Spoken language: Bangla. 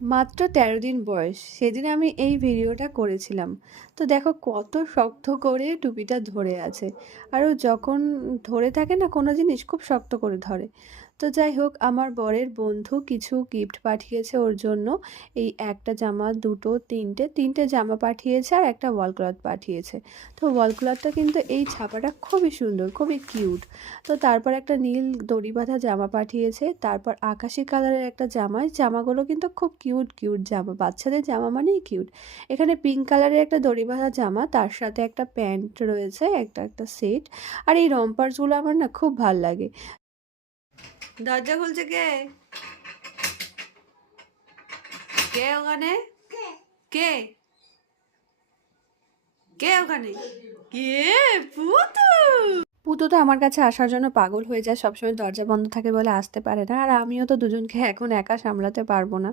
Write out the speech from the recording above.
মাত্র ১৩ দিন বয়স, সেদিন আমি এই ভিডিওটা করেছিলাম। তো দেখো কত শক্ত করে টুপিটা ধরে আছে। আর ও যখন ধরে থাকে না কোনো জিনিস, খুব শক্ত করে ধরে। তো যাই হোক, আমার বরের বন্ধু কিছু গিফট পাঠিয়েছে ওর জন্য। এই একটা জামা, দুটো, তিনটে জামা পাঠিয়েছে আর একটা ওয়াল ক্লথ পাঠিয়েছে। তো ওয়াল ক্লথটা কিন্তু এই ছাপাটা খুবই সুন্দর, খুবই কিউট। তো তারপর একটা নীল দড়ি বাঁধা জামা পাঠিয়েছে, তারপর আকাশি কালারের একটা জামা। জামাগুলো কিন্তু খুব কিউট কিউট জামা, বাচ্চাদের জামা মানেই কিউট। এখানে পিঙ্ক কালারের একটা দড়ি বাঁধা জামা, তার সাথে একটা প্যান্ট রয়েছে, একটা একটা সেট। আর এই রম্পার্সগুলো আমার না খুব ভাল লাগে। দরজা খুলছে কে? কে ওখানে? কে? কে ওখানে? কে? পুতু। পুতু তো আমার কাছে আসার জন্য পাগল হয়ে যায়, সবসময় দরজা বন্ধ থাকে বলে আসতে পারে না। আর আমিও তো দুজনকে এখন একা সামলাতে পারবো না।